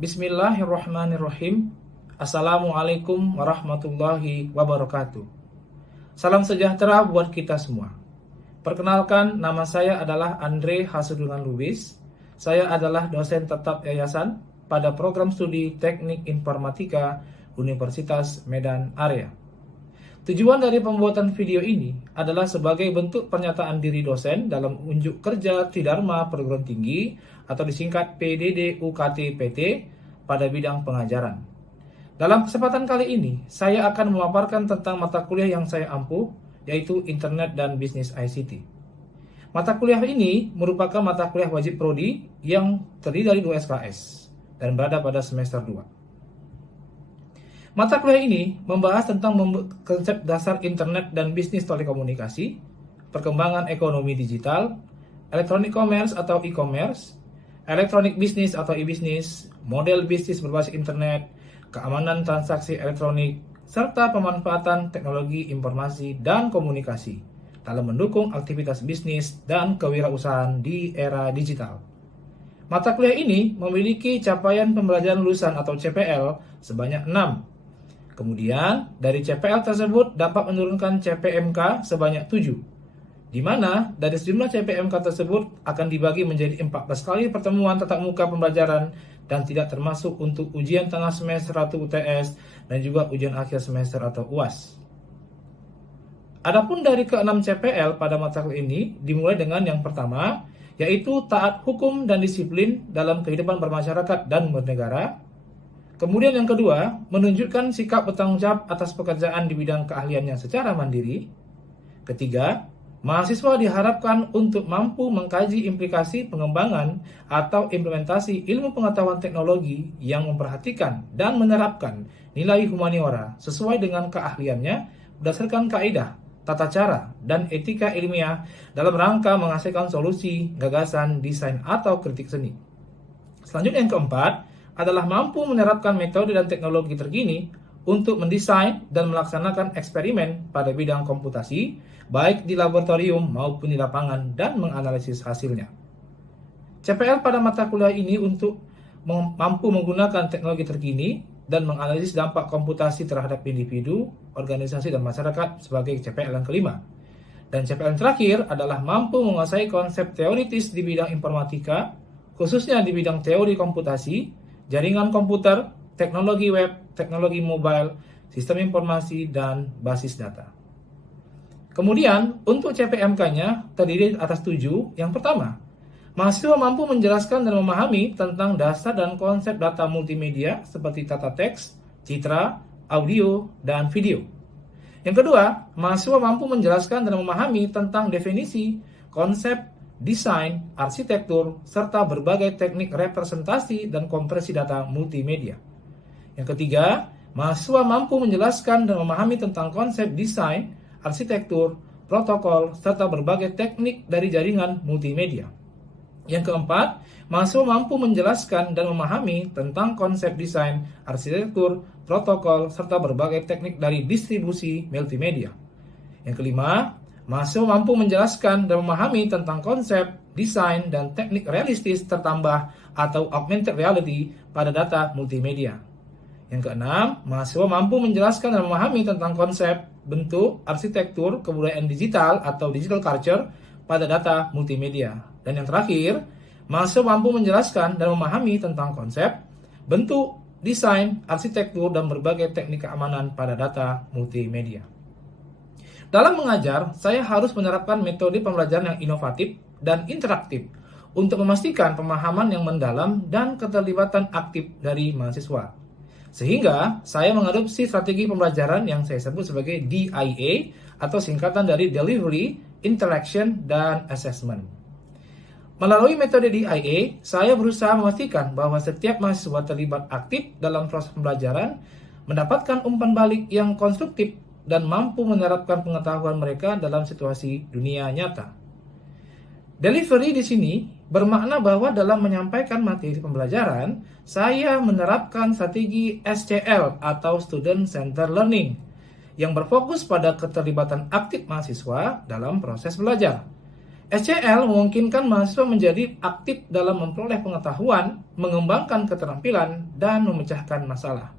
Bismillahirrahmanirrahim. Assalamualaikum warahmatullahi wabarakatuh. Salam sejahtera buat kita semua. Perkenalkan, nama saya adalah Andre Hasudungan Lubis. Saya adalah dosen tetap yayasan pada program studi Teknik Informatika Universitas Medan Area. Tujuan dari pembuatan video ini adalah sebagai bentuk pernyataan diri dosen dalam unjuk kerja Tridharma Perguruan Tinggi atau disingkat PDD UKT PT pada bidang pengajaran. Dalam kesempatan kali ini, saya akan memaparkan tentang mata kuliah yang saya ampuh, yaitu Internet dan Bisnis ICT. Mata kuliah ini merupakan mata kuliah wajib prodi yang terdiri dari 2 SKS dan berada pada semester 2. Mata kuliah ini membahas tentang konsep dasar Internet dan Bisnis Telekomunikasi, perkembangan ekonomi digital, electronic commerce atau e-commerce, elektronik bisnis atau e-bisnis, model bisnis berbasis internet, keamanan transaksi elektronik, serta pemanfaatan teknologi informasi dan komunikasi dalam mendukung aktivitas bisnis dan kewirausahaan di era digital. Mata kuliah ini memiliki capaian pembelajaran lulusan atau CPL sebanyak 6. Kemudian, dari CPL tersebut dapat menurunkan CPMK sebanyak 7. Di mana dari sejumlah CPMK tersebut akan dibagi menjadi 14 kali pertemuan tatap muka pembelajaran dan tidak termasuk untuk ujian tengah semester atau UTS dan juga ujian akhir semester atau UAS. Adapun dari ke-6 CPL pada mata kuliah ini dimulai dengan yang pertama, yaitu taat hukum dan disiplin dalam kehidupan bermasyarakat dan bernegara. Kemudian yang kedua, menunjukkan sikap bertanggung jawab atas pekerjaan di bidang keahliannya secara mandiri. Ketiga, mahasiswa diharapkan untuk mampu mengkaji implikasi pengembangan atau implementasi ilmu pengetahuan teknologi yang memperhatikan dan menerapkan nilai humaniora sesuai dengan keahliannya berdasarkan kaidah, tata cara, dan etika ilmiah dalam rangka menghasilkan solusi, gagasan, desain, atau kritik seni. Selanjutnya yang keempat adalah mampu menerapkan metode dan teknologi terkini untuk mendesain dan melaksanakan eksperimen pada bidang komputasi, baik di laboratorium maupun di lapangan, dan menganalisis hasilnya. CPL pada mata kuliah ini untuk mampu menggunakan teknologi terkini dan menganalisis dampak komputasi terhadap individu, organisasi, dan masyarakat sebagai CPL yang kelima. Dan CPL yang terakhir adalah mampu menguasai konsep teoritis di bidang informatika, khususnya di bidang teori komputasi, jaringan komputer, teknologi web, teknologi mobile, sistem informasi, dan basis data. Kemudian, untuk CPMK-nya terdiri atas 7. Yang pertama, mahasiswa mampu menjelaskan dan memahami tentang dasar dan konsep data multimedia seperti tata teks, citra, audio, dan video. Yang kedua, mahasiswa mampu menjelaskan dan memahami tentang definisi, konsep, desain, arsitektur, serta berbagai teknik representasi dan kompresi data multimedia. Yang ketiga, mahasiswa mampu menjelaskan dan memahami tentang konsep desain, arsitektur, protokol, serta berbagai teknik dari jaringan multimedia. Yang keempat, mahasiswa mampu menjelaskan dan memahami tentang konsep desain, arsitektur, protokol, serta berbagai teknik dari distribusi multimedia. Yang kelima, mahasiswa mampu menjelaskan dan memahami tentang konsep, desain, dan teknik realistis tertambah atau augmented reality pada data multimedia. Yang keenam, mahasiswa mampu menjelaskan dan memahami tentang konsep, bentuk, arsitektur, kebudayaan digital atau digital culture pada data multimedia. Dan yang terakhir, mahasiswa mampu menjelaskan dan memahami tentang konsep, bentuk, desain, arsitektur, dan berbagai teknik keamanan pada data multimedia. Dalam mengajar, saya harus menerapkan metode pembelajaran yang inovatif dan interaktif untuk memastikan pemahaman yang mendalam dan keterlibatan aktif dari mahasiswa. Sehingga saya mengadopsi strategi pembelajaran yang saya sebut sebagai DIA atau singkatan dari Delivery, Interaction, dan Assessment. Melalui metode DIA, saya berusaha memastikan bahwa setiap mahasiswa terlibat aktif dalam proses pembelajaran, mendapatkan umpan balik yang konstruktif dan mampu menerapkan pengetahuan mereka dalam situasi dunia nyata. Delivery di sini bermakna bahwa dalam menyampaikan materi pembelajaran, saya menerapkan strategi SCL atau Student Centered Learning, yang berfokus pada keterlibatan aktif mahasiswa dalam proses belajar. SCL memungkinkan mahasiswa menjadi aktif dalam memperoleh pengetahuan, mengembangkan keterampilan, dan memecahkan masalah.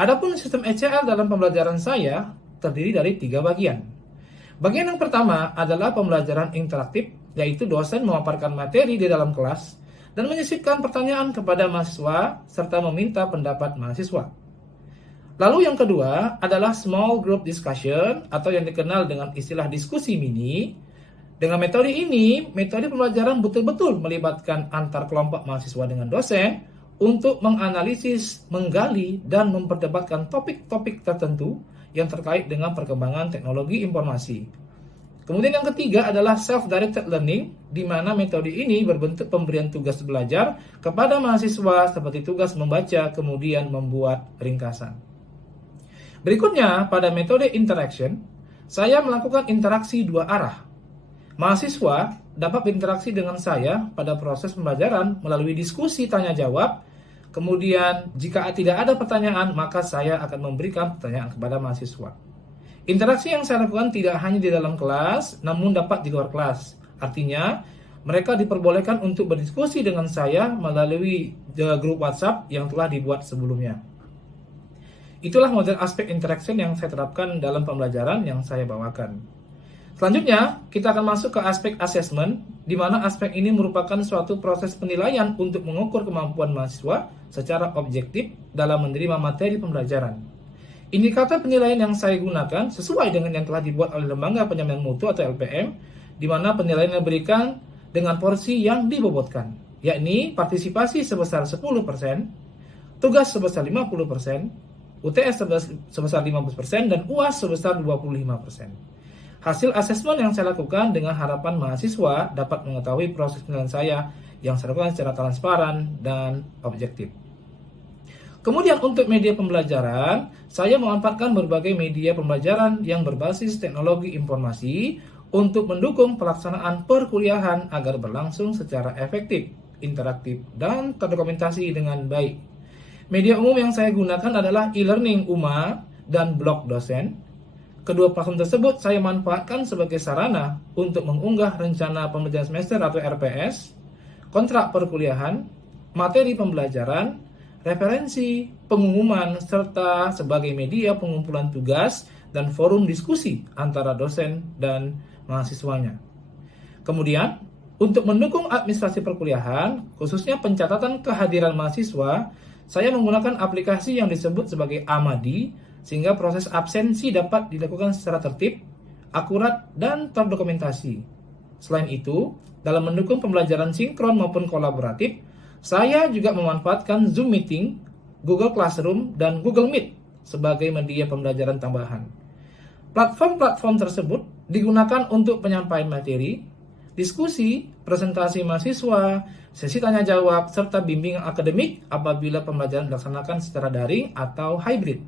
Adapun sistem SCL dalam pembelajaran saya terdiri dari 3 bagian. Bagian yang pertama adalah pembelajaran interaktif, yaitu dosen memaparkan materi di dalam kelas dan menyisipkan pertanyaan kepada mahasiswa serta meminta pendapat mahasiswa. Lalu yang kedua adalah small group discussion atau yang dikenal dengan istilah diskusi mini. Dengan metode ini, metode pembelajaran betul-betul melibatkan antar kelompok mahasiswa dengan dosen untuk menganalisis, menggali, dan memperdebatkan topik-topik tertentu yang terkait dengan perkembangan teknologi informasi. Kemudian yang ketiga adalah self-directed learning, di mana metode ini berbentuk pemberian tugas belajar kepada mahasiswa seperti tugas membaca, kemudian membuat ringkasan. Berikutnya, pada metode interaction, saya melakukan interaksi 2 arah. Mahasiswa dapat berinteraksi dengan saya pada proses pembelajaran melalui diskusi tanya-jawab. Kemudian, jika tidak ada pertanyaan, maka saya akan memberikan pertanyaan kepada mahasiswa. Interaksi yang saya lakukan tidak hanya di dalam kelas, namun dapat di luar kelas. Artinya, mereka diperbolehkan untuk berdiskusi dengan saya melalui grup WhatsApp yang telah dibuat sebelumnya. Itulah model aspek interaction yang saya terapkan dalam pembelajaran yang saya bawakan. Selanjutnya, kita akan masuk ke aspek assessment, di mana aspek ini merupakan suatu proses penilaian untuk mengukur kemampuan mahasiswa secara objektif dalam menerima materi pembelajaran. Indikator penilaian yang saya gunakan sesuai dengan yang telah dibuat oleh Lembaga Penjaminan Mutu atau LPM, di mana penilaian diberikan dengan porsi yang dibobotkan, yakni partisipasi sebesar 10%, tugas sebesar 50%, UTS sebesar 50%, dan UAS sebesar 25%. Hasil asesmen yang saya lakukan dengan harapan mahasiswa dapat mengetahui proses penilaian saya yang saya lakukan secara transparan dan objektif. Kemudian untuk media pembelajaran, saya memanfaatkan berbagai media pembelajaran yang berbasis teknologi informasi untuk mendukung pelaksanaan perkuliahan agar berlangsung secara efektif, interaktif, dan terdokumentasi dengan baik. Media umum yang saya gunakan adalah e-learning UMA dan blog dosen. Kedua platform tersebut saya manfaatkan sebagai sarana untuk mengunggah rencana pembelajaran semester atau RPS, kontrak perkuliahan, materi pembelajaran, referensi, pengumuman, serta sebagai media pengumpulan tugas dan forum diskusi antara dosen dan mahasiswanya. Kemudian, untuk mendukung administrasi perkuliahan, khususnya pencatatan kehadiran mahasiswa, saya menggunakan aplikasi yang disebut sebagai Amadi, sehingga proses absensi dapat dilakukan secara tertib, akurat, dan terdokumentasi. Selain itu, dalam mendukung pembelajaran sinkron maupun kolaboratif, saya juga memanfaatkan Zoom Meeting, Google Classroom, dan Google Meet sebagai media pembelajaran tambahan. Platform-platform tersebut digunakan untuk penyampaian materi, diskusi, presentasi mahasiswa, sesi tanya-jawab, serta bimbingan akademik apabila pembelajaran dilaksanakan secara daring atau hybrid.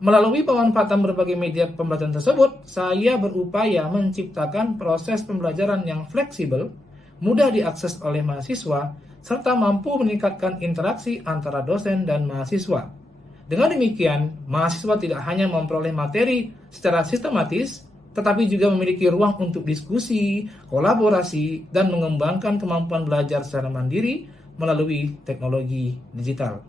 Melalui pemanfaatan berbagai media pembelajaran tersebut, saya berupaya menciptakan proses pembelajaran yang fleksibel, mudah diakses oleh mahasiswa, serta mampu meningkatkan interaksi antara dosen dan mahasiswa. Dengan demikian, mahasiswa tidak hanya memperoleh materi secara sistematis, tetapi juga memiliki ruang untuk diskusi, kolaborasi, dan mengembangkan kemampuan belajar secara mandiri melalui teknologi digital.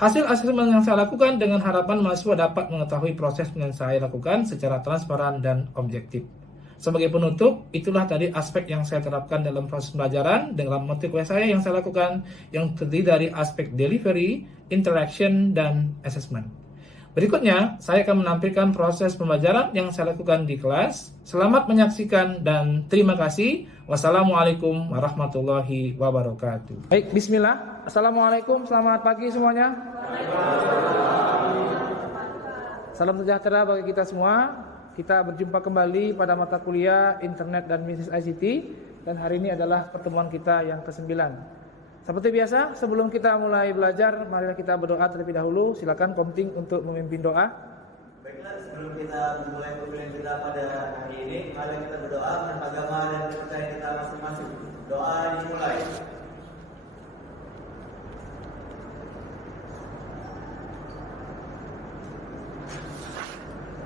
Hasil asesmen yang saya lakukan dengan harapan mahasiswa dapat mengetahui proses yang saya lakukan secara transparan dan objektif. Sebagai penutup, itulah tadi aspek yang saya terapkan dalam proses pembelajaran dalam mata kuliah saya yang saya lakukan, yang terdiri dari aspek delivery, interaction, dan assessment. Berikutnya, saya akan menampilkan proses pembelajaran yang saya lakukan di kelas. Selamat menyaksikan dan terima kasih. Wassalamualaikum warahmatullahi wabarakatuh. Baik, bismillah. Assalamualaikum, selamat pagi semuanya. Salam sejahtera bagi kita semua. Kita berjumpa kembali pada mata kuliah Internet dan Bisnis ICT. Dan hari ini adalah pertemuan kita yang ke-9. Seperti biasa, sebelum kita mulai belajar, marilah kita berdoa terlebih dahulu. Silakan Komting untuk memimpin doa. Baiklah, sebelum kita memulai pembelajaran kita pada hari ini, mari kita berdoa menurut agama dan kepercayaan kita masing-masing. Doa dimulai.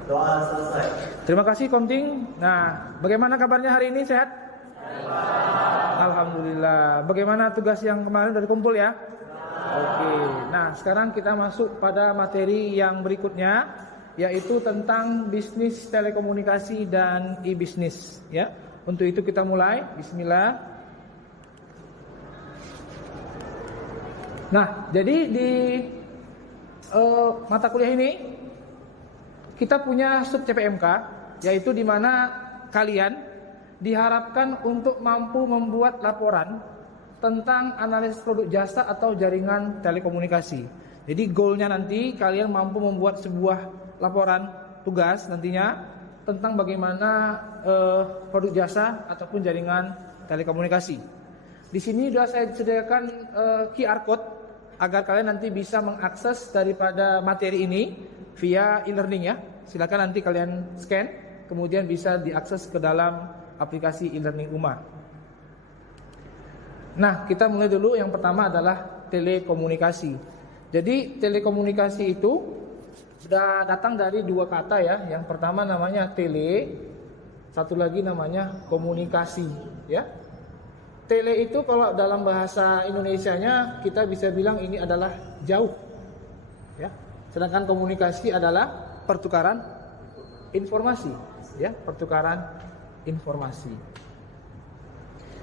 doa selesai. Terima kasih Komting. Nah, bagaimana kabarnya hari ini, sehat? Alhamdulillah. Bagaimana tugas yang kemarin dari kumpul ya? Oke. Nah, sekarang kita masuk pada materi yang berikutnya, yaitu tentang bisnis telekomunikasi dan e-bisnis ya. Untuk itu kita mulai. Bismillah. Nah, jadi di mata kuliah ini kita punya sub CPMK, yaitu di mana kalian diharapkan untuk mampu membuat laporan tentang analisis produk jasa atau jaringan telekomunikasi. Jadi goalnya nanti kalian mampu membuat sebuah laporan tugas nantinya tentang bagaimana produk jasa ataupun jaringan telekomunikasi. Di sini sudah saya sediakan QR code agar kalian nanti bisa mengakses daripada materi ini via e-learning ya. Silakan nanti kalian scan, kemudian bisa diakses ke dalam aplikasi e-learning UMA. Nah, kita mulai dulu. Yang pertama adalah telekomunikasi. Jadi telekomunikasi itu sudah datang dari dua kata ya. Yang pertama namanya tele, satu lagi namanya komunikasi ya. Tele itu kalau dalam bahasa Indonesianya kita bisa bilang ini adalah jauh ya. Sedangkan komunikasi adalah pertukaran informasi ya, pertukaran informasi.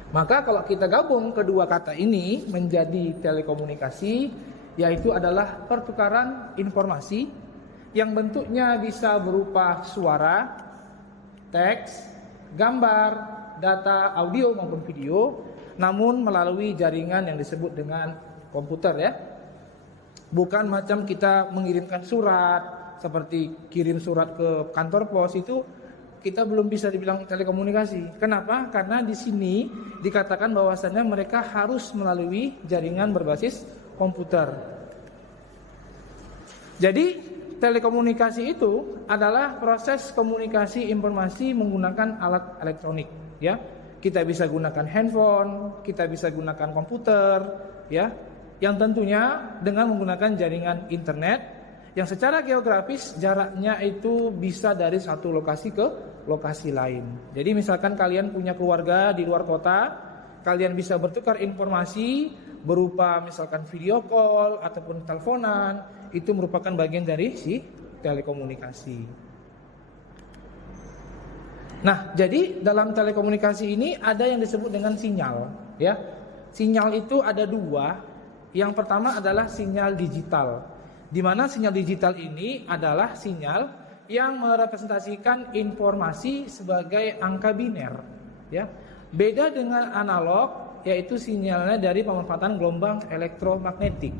Maka kalau kita gabung kedua kata ini menjadi telekomunikasi, yaitu adalah pertukaran informasi yang bentuknya bisa berupa suara, teks, gambar, data audio maupun video, namun melalui jaringan yang disebut dengan komputer ya. Bukan macam kita mengirimkan surat, seperti kirim surat ke kantor pos, itu kita belum bisa dibilang telekomunikasi. Kenapa? Karena di sini dikatakan bahwasannya mereka harus melalui jaringan berbasis komputer. Jadi telekomunikasi itu adalah proses komunikasi informasi menggunakan alat elektronik ya. Kita bisa gunakan handphone, kita bisa gunakan komputer ya, yang tentunya dengan menggunakan jaringan internet yang secara geografis jaraknya itu bisa dari satu lokasi ke lokasi lain. Jadi misalkan kalian punya keluarga di luar kota, kalian bisa bertukar informasi berupa misalkan video call ataupun teleponan, itu merupakan bagian dari si telekomunikasi. Nah, jadi dalam telekomunikasi ini ada yang disebut dengan sinyal ya. Sinyal itu ada dua. Yang pertama adalah sinyal digital, di mana sinyal digital ini adalah sinyal yang merepresentasikan informasi sebagai angka biner ya. Beda dengan analog, yaitu sinyalnya dari pemanfaatan gelombang elektromagnetik.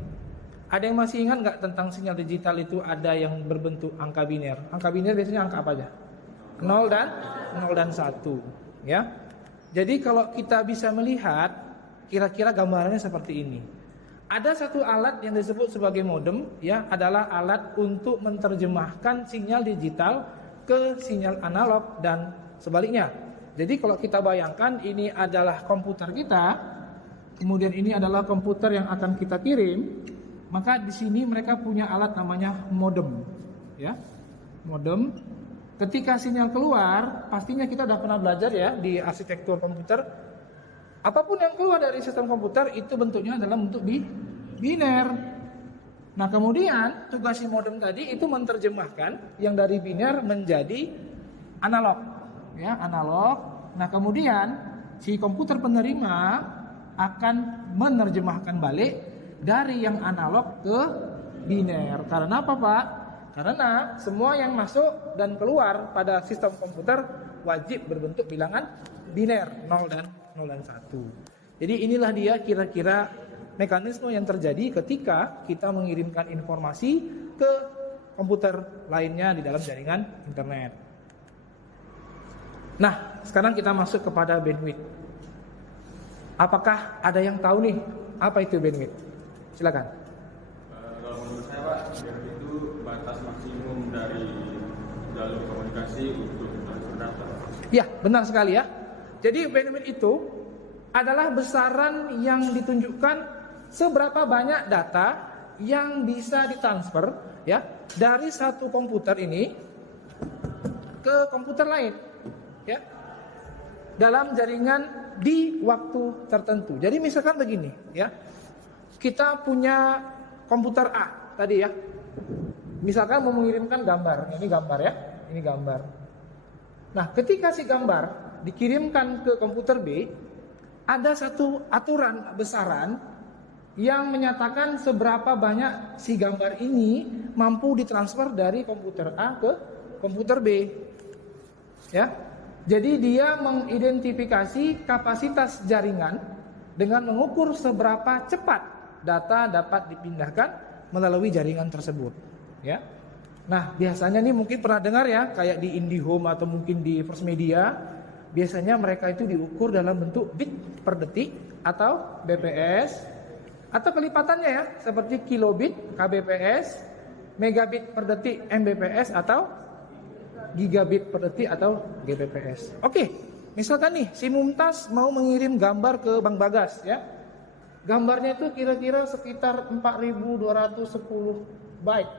Ada yang masih ingat nggak tentang sinyal digital itu ada yang berbentuk angka biner? Angka biner biasanya angka apa aja? 0 dan 1 ya. Jadi kalau kita bisa melihat kira-kira gambarannya seperti ini. Ada satu alat yang disebut sebagai modem ya, adalah alat untuk menerjemahkan sinyal digital ke sinyal analog dan sebaliknya. Jadi kalau kita bayangkan ini adalah komputer kita, kemudian ini adalah komputer yang akan kita kirim, maka di sini mereka punya alat namanya modem ya. Modem. Ketika sinyal keluar, pastinya kita sudah pernah belajar ya di arsitektur komputer. Apapun yang keluar dari sistem komputer itu bentuknya adalah bentuk biner. Nah, kemudian tugas si modem tadi itu menerjemahkan yang dari biner menjadi analog, ya, analog. Nah, kemudian si komputer penerima akan menerjemahkan balik dari yang analog ke biner. Karena apa, Pak? Karena semua yang masuk dan keluar pada sistem komputer wajib berbentuk bilangan biner 0 dan 1. Jadi inilah dia kira-kira mekanisme yang terjadi ketika kita mengirimkan informasi ke komputer lainnya di dalam jaringan internet. Nah, sekarang kita masuk kepada bandwidth. Apakah ada yang tahu nih apa itu bandwidth? Silakan. Kalau menurut saya, Pak, bandwidth itu batas maksimum dari jalur komunikasi untuk transfer data. Ya, benar sekali ya. Jadi bandwidth itu adalah besaran yang ditunjukkan seberapa banyak data yang bisa ditransfer ya dari satu komputer ini ke komputer lain, ya, dalam jaringan di waktu tertentu. Jadi misalkan begini, ya, kita punya komputer A tadi ya, misalkan mau mengirimkan gambar, ini gambar ya, ini gambar. Nah, ketika si gambar dikirimkan ke komputer B, ada satu aturan besaran yang menyatakan seberapa banyak si gambar ini mampu ditransfer dari komputer A ke komputer B. Ya. Jadi dia mengidentifikasi kapasitas jaringan dengan mengukur seberapa cepat data dapat dipindahkan melalui jaringan tersebut, ya. Nah, biasanya nih mungkin pernah dengar ya, kayak di IndiHome atau mungkin di First Media, biasanya mereka itu diukur dalam bentuk bit per detik atau BPS, atau kelipatannya ya, seperti kilobit kbps, megabit per detik mbps, atau gigabit per detik atau gbps. Oke, misalkan nih si Mumtaz mau mengirim gambar ke Bang Bagas ya. Gambarnya itu kira-kira sekitar 4210 byte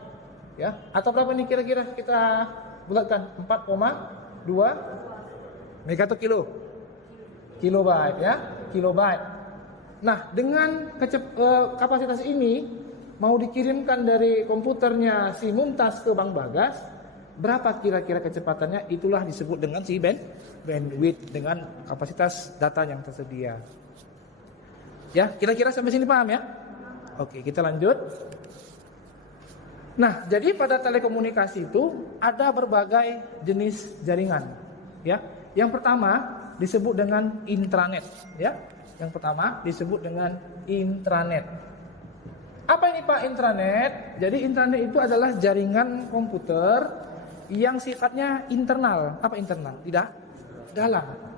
ya. Atau berapa nih kira-kira kita bulatkan? 4,2 mega atau kilo? Kilobyte ya, kilobyte. Nah, dengan kapasitas ini mau dikirimkan dari komputernya si Mumtaz ke Bang Bagas, berapa kira-kira kecepatannya? Itulah disebut dengan si bandwidth, dengan kapasitas data yang tersedia. Ya, kira-kira sampai sini paham ya? Oke, kita lanjut. Nah, jadi pada telekomunikasi itu ada berbagai jenis jaringan, ya. Yang pertama disebut dengan intranet, ya. Yang pertama disebut dengan intranet. Apa ini Pak intranet? Jadi intranet itu adalah jaringan komputer yang sifatnya internal. Apa internal? Tidak dalam.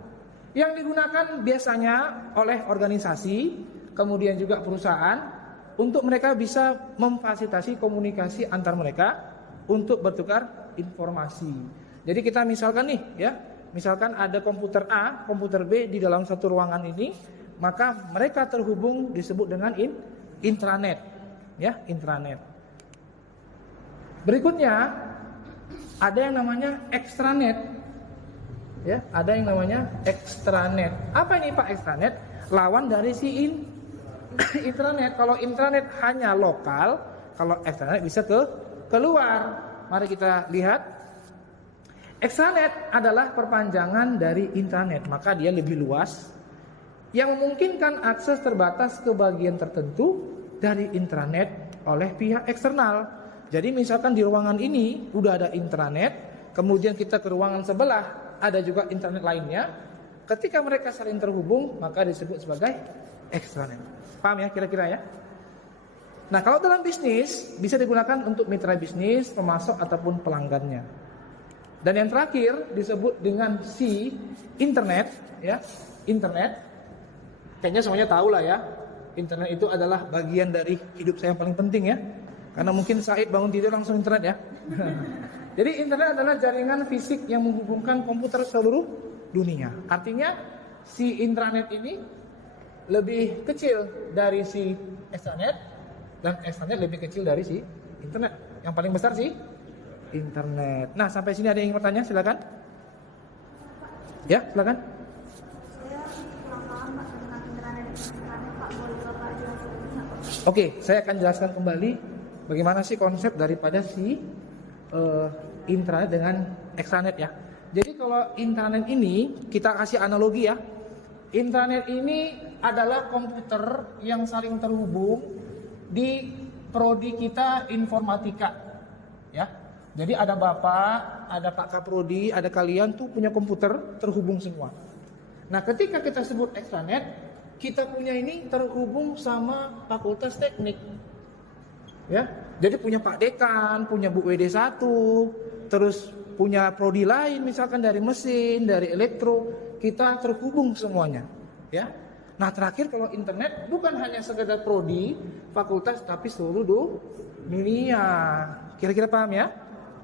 Yang digunakan biasanya oleh organisasi, kemudian juga perusahaan, untuk mereka bisa memfasilitasi komunikasi antar mereka untuk bertukar informasi. Jadi kita misalkan nih, ya, misalkan ada komputer A, komputer B di dalam satu ruangan ini, maka mereka terhubung disebut dengan intranet, ya, intranet. Berikutnya ada yang namanya extranet, ya, ada yang namanya extranet. Apa ini Pak extranet? Lawan dari si intranet. Kalau intranet hanya lokal, kalau extranet bisa keluar. Mari kita lihat. Extranet adalah perpanjangan dari intranet, maka dia lebih luas, yang memungkinkan akses terbatas ke bagian tertentu dari intranet oleh pihak eksternal. Jadi misalkan di ruangan ini udah ada intranet, kemudian kita ke ruangan sebelah ada juga intranet lainnya. Ketika mereka saling terhubung, maka disebut sebagai extranet. Paham ya kira-kira ya? Nah, kalau dalam bisnis bisa digunakan untuk mitra bisnis, pemasok ataupun pelanggannya. Dan yang terakhir disebut dengan si internet, ya, internet. Kayaknya semuanya tahu lah ya. Internet itu adalah bagian dari hidup saya yang paling penting ya. Karena mungkin Said bangun tidur langsung internet ya. Jadi internet adalah jaringan fisik yang menghubungkan komputer seluruh dunia. Artinya si intranet ini lebih kecil dari si extranet, dan extranet lebih kecil dari si internet. Yang paling besar sih internet. Nah, sampai sini ada yang ingin bertanya? Silakan. Ya, silakan. Oke, saya akan jelaskan kembali bagaimana sih konsep daripada si intranet dengan extranet ya. Jadi kalau intranet ini kita kasih analogi ya. Intranet ini adalah komputer yang saling terhubung di prodi kita informatika. Ya. Jadi ada Bapak, ada Pak Kaprodi, ada kalian tuh punya komputer terhubung semua. Nah, ketika kita sebut extranet, kita punya ini terhubung sama Fakultas Teknik. Ya. Jadi punya Pak Dekan, punya Bu WD1, terus punya prodi lain misalkan dari mesin, dari elektro, kita terhubung semuanya, ya. Nah, terakhir kalau internet bukan hanya sekedar prodi, fakultas, tapi seluruh dunia. Kira-kira paham ya?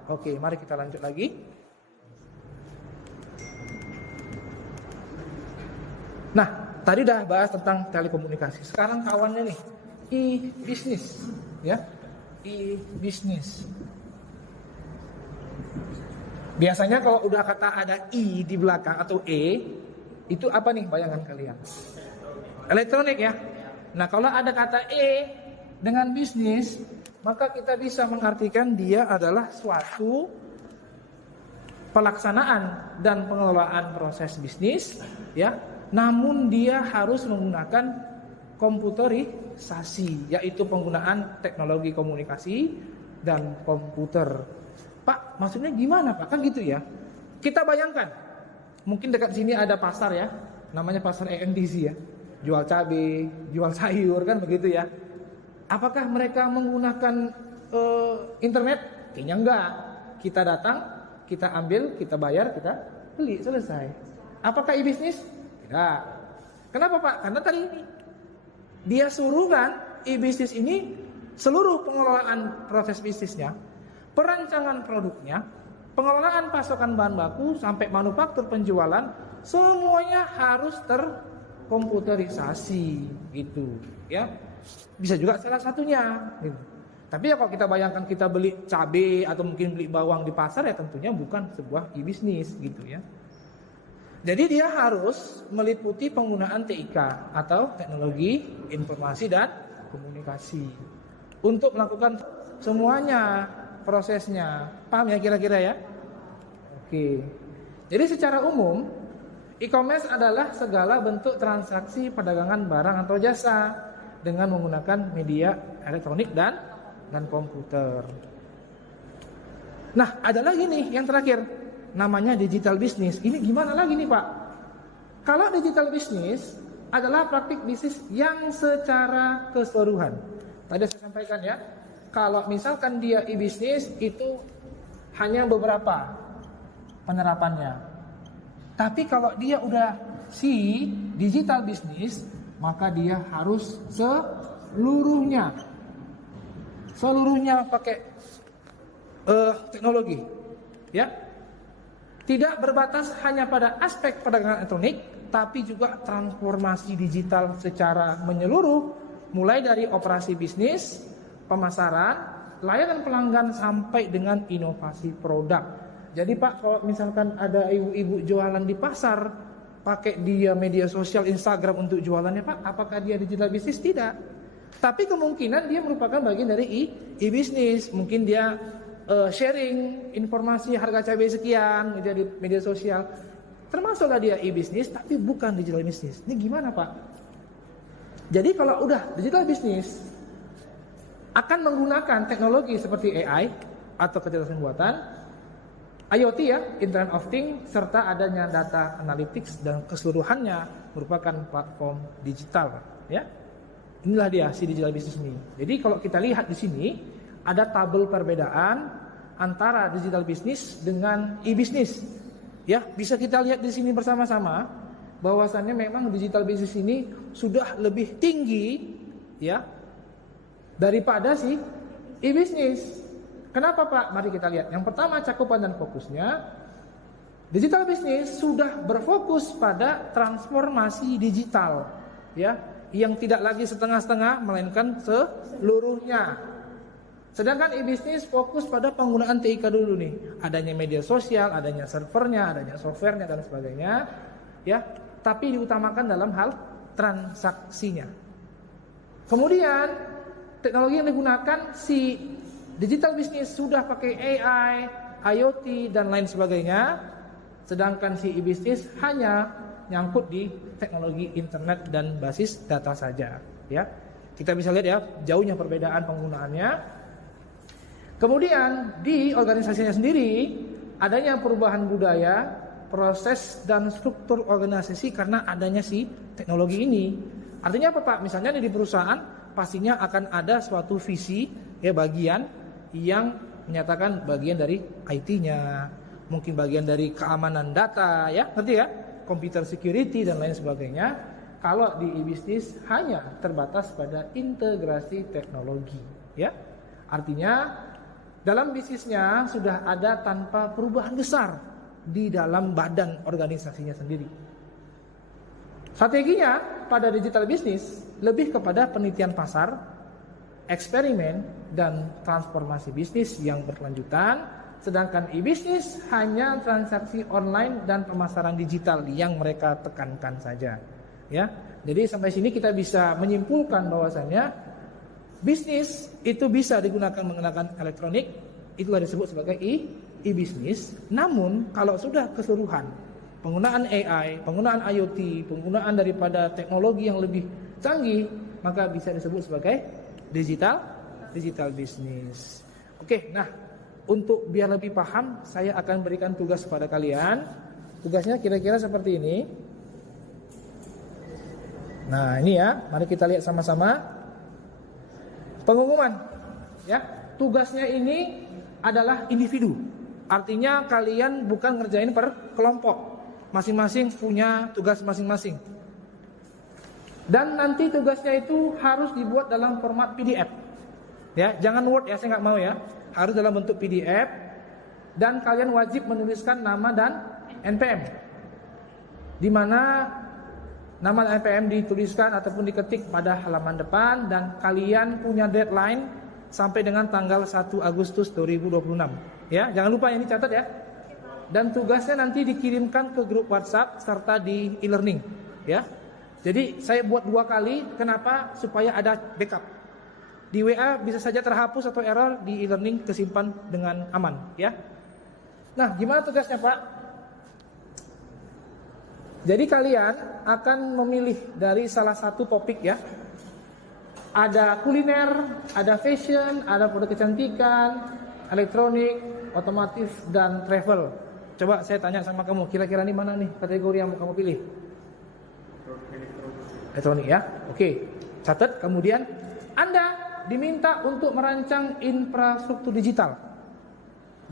Oke, mari kita lanjut lagi. Nah, tadi udah bahas tentang telekomunikasi. Sekarang kawannya nih, e-bisnis, ya. E-bisnis. Biasanya kalau udah kata ada I di belakang atau E, itu apa nih bayangan kalian? Elektronik ya. Nah kalau ada kata E dengan bisnis, maka kita bisa mengartikan dia adalah suatu pelaksanaan dan pengelolaan proses bisnis, ya. Namun dia harus menggunakan komputerisasi, yaitu penggunaan teknologi komunikasi dan komputer. Pak, maksudnya gimana Pak? Kan gitu ya. Kita bayangkan, mungkin dekat sini ada pasar ya, namanya pasar EMTC ya. Jual cabai, jual sayur kan begitu ya. Apakah mereka menggunakan internet? Kayaknya enggak. Kita datang, kita ambil, kita bayar, kita beli, selesai. Apakah e-bisnis? Tidak. Kenapa Pak? Karena tadi ini dia suruh kan e-bisnis ini seluruh pengelolaan proses bisnisnya, perancangan produknya, pengelolaan pasokan bahan baku sampai manufaktur penjualan, semuanya harus terkomputerisasi gitu ya. Bisa juga salah satunya gitu. Tapi ya kalau kita bayangkan kita beli cabai atau mungkin beli bawang di pasar, ya tentunya bukan sebuah e-bisnis gitu ya. Jadi dia harus meliputi penggunaan TIK atau teknologi informasi dan komunikasi untuk melakukan semuanya prosesnya. Paham ya kira-kira ya? Oke. Jadi secara umum e-commerce adalah segala bentuk transaksi perdagangan barang atau jasa dengan menggunakan media elektronik dan komputer. Nah, ada lagi nih yang terakhir, namanya digital business. Ini gimana lagi nih Pak? Kalau digital business adalah praktik bisnis yang secara keseluruhan. Tadi saya sampaikan ya, kalau misalkan dia e-bisnis itu hanya beberapa penerapannya. Tapi kalau dia udah si digital business, maka dia harus seluruhnya pakai teknologi, ya. Tidak berbatas hanya pada aspek perdagangan elektronik, tapi juga transformasi digital secara menyeluruh, mulai dari operasi bisnis, pemasaran, layanan pelanggan sampai dengan inovasi produk. Jadi Pak, kalau misalkan ada ibu-ibu jualan di pasar, pakai dia media sosial Instagram untuk jualannya Pak, apakah dia digital bisnis? Tidak. Tapi kemungkinan dia merupakan bagian dari e-bisnis. Mungkin dia sharing informasi harga cabai sekian di media sosial. Termasuklah dia e-bisnis, tapi bukan digital bisnis. Ini gimana Pak? Jadi kalau udah digital bisnis akan menggunakan teknologi seperti AI atau kecerdasan buatan, IoT ya, Internet of Things, serta adanya data analytics dan keseluruhannya merupakan platform digital, ya. Inilah dia si digital business ini. Jadi kalau kita lihat di sini ada tabel perbedaan antara digital business dengan e-business. Ya, bisa kita lihat di sini bersama-sama bahwasannya memang digital business ini sudah lebih tinggi ya daripada si e-business. Kenapa Pak? Mari kita lihat. Yang pertama, cakupan dan fokusnya. Digital business sudah berfokus pada transformasi digital, ya, yang tidak lagi setengah-setengah melainkan seluruhnya. Sedangkan e-bisnis fokus pada penggunaan TIK dulu nih. Adanya media sosial, adanya servernya, adanya softwarenya dan sebagainya, ya. Tapi diutamakan dalam hal transaksinya. Kemudian teknologi yang digunakan si digital business sudah pakai AI, IoT dan lain sebagainya. Sedangkan si e-bisnis hanya nyangkut di teknologi internet dan basis data saja, ya. Kita bisa lihat ya, jauhnya perbedaan penggunaannya. Kemudian di organisasinya sendiri adanya perubahan budaya, proses dan struktur organisasi karena adanya si teknologi ini. Artinya apa Pak? Misalnya di perusahaan pastinya akan ada suatu visi ya, bagian yang menyatakan bagian dari IT-nya, mungkin bagian dari keamanan data ya, ngerti ya? Computer security dan lain sebagainya. Kalau di e-bisnis hanya terbatas pada integrasi teknologi, ya. Artinya dalam bisnisnya sudah ada tanpa perubahan besar di dalam badan organisasinya sendiri. Strateginya pada digital bisnis lebih kepada penelitian pasar, eksperimen dan transformasi bisnis yang berkelanjutan sedangkan e-bisnis hanya transaksi online dan pemasaran digital yang mereka tekankan saja. Ya, jadi sampai sini kita bisa menyimpulkan bahwasannya bisnis itu bisa digunakan menggunakan elektronik, itulah disebut sebagai e-bisnis. Namun kalau sudah keseluruhan penggunaan AI, penggunaan IoT, penggunaan daripada teknologi yang lebih canggih, maka bisa disebut sebagai digital bisnis. Oke, nah untuk biar lebih paham, saya akan berikan tugas kepada kalian. Tugasnya kira-kira seperti ini. Nah, ini ya, mari kita lihat sama-sama. Pengumuman, ya. Tugasnya ini adalah individu. Artinya kalian bukan ngerjain per kelompok. Masing-masing punya tugas masing-masing. Dan nanti tugasnya itu harus dibuat dalam format PDF. Ya, jangan Word ya, saya nggak mau ya. Harus dalam bentuk PDF. Dan kalian wajib menuliskan nama dan NPM. Di mana nama NPM dituliskan ataupun diketik pada halaman depan, dan kalian punya deadline sampai dengan tanggal 1 Agustus 2026. Ya, jangan lupa ini catat ya. Dan tugasnya nanti dikirimkan ke grup WhatsApp serta di e-learning, ya. Jadi saya buat 2 kali, kenapa? Supaya ada backup. Di WA bisa saja terhapus atau error, di e-learning kesimpan dengan aman, ya. Nah, gimana tugasnya, Pak? Jadi kalian akan memilih dari salah satu topik ya. Ada kuliner, ada fashion, ada produk kecantikan, elektronik, otomotif, dan travel. Coba saya tanya sama kamu, kira-kira ini mana nih kategori yang mau kamu pilih? Elektronik ya. Oke, catat. Kemudian Anda diminta untuk merancang infrastruktur digital.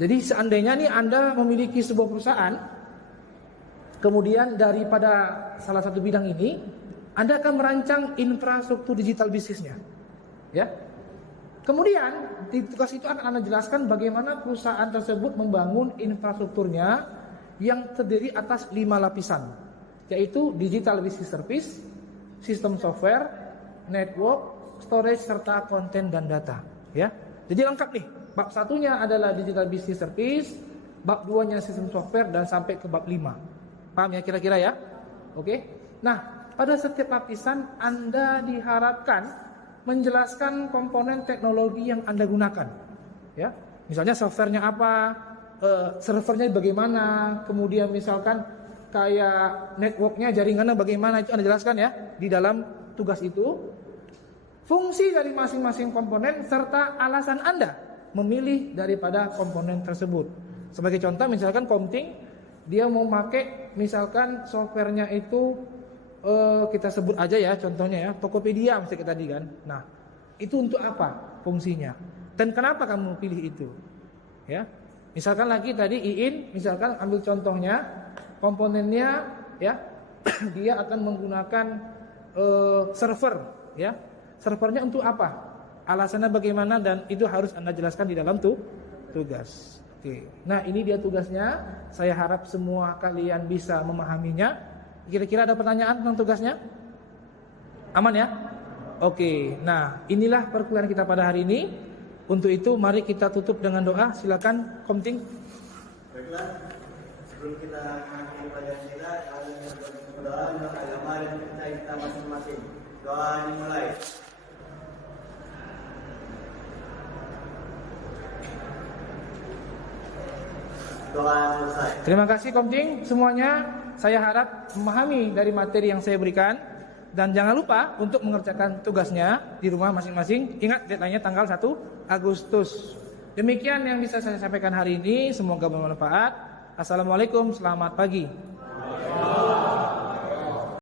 Jadi seandainya nih Anda memiliki sebuah perusahaan, kemudian daripada salah satu bidang ini, Anda akan merancang infrastruktur digital bisnisnya, ya. Kemudian di tugas itu akan Anda jelaskan bagaimana perusahaan tersebut membangun infrastrukturnya yang terdiri atas 5 lapisan, yaitu digital business service, sistem software, network, storage, serta konten dan data, ya. Jadi lengkap nih. Bab 1-nya adalah digital business service, bab 2-nya sistem software, dan sampai ke bab 5. Paham ya kira-kira ya? Oke. Nah, pada setiap lapisan Anda diharapkan menjelaskan komponen teknologi yang Anda gunakan. Ya. Misalnya softwarenya apa, servernya bagaimana, kemudian misalkan kayak networknya, jaringannya bagaimana, itu Anda jelaskan ya di dalam tugas itu. Fungsi dari masing-masing komponen serta alasan Anda memilih daripada komponen tersebut. Sebagai contoh misalkan Komting, dia mau pakai misalkan softwarenya itu kita sebut aja ya contohnya ya, Tokopedia misalnya tadi kan. Nah, itu untuk apa fungsinya? Dan kenapa kamu pilih itu? Ya. Misalkan lagi tadi Iin, misalkan ambil contohnya komponennya ya, dia akan menggunakan server ya. Servernya untuk apa? Alasannya bagaimana, dan itu harus Anda jelaskan di dalam tugas. Oke. Nah, ini dia tugasnya. Saya harap semua kalian bisa memahaminya. Kira-kira ada pertanyaan tentang tugasnya? Aman ya? Oke. Nah, inilah perkuliahan kita pada hari ini. Untuk itu mari kita tutup dengan doa. Silakan Komting. Baiklah, sebelum kita mengakhiri pelajaran kita, kita berdoa untuk agama dan kita masing-masing. Doa dimulai. Doa selesai. Terima kasih Komting semuanya. Saya harap memahami dari materi yang saya berikan. Dan jangan lupa untuk mengerjakan tugasnya di rumah masing-masing. Ingat deadline-nya tanggal 1 Agustus. Demikian yang bisa saya sampaikan hari ini. Semoga bermanfaat. Assalamualaikum, selamat pagi.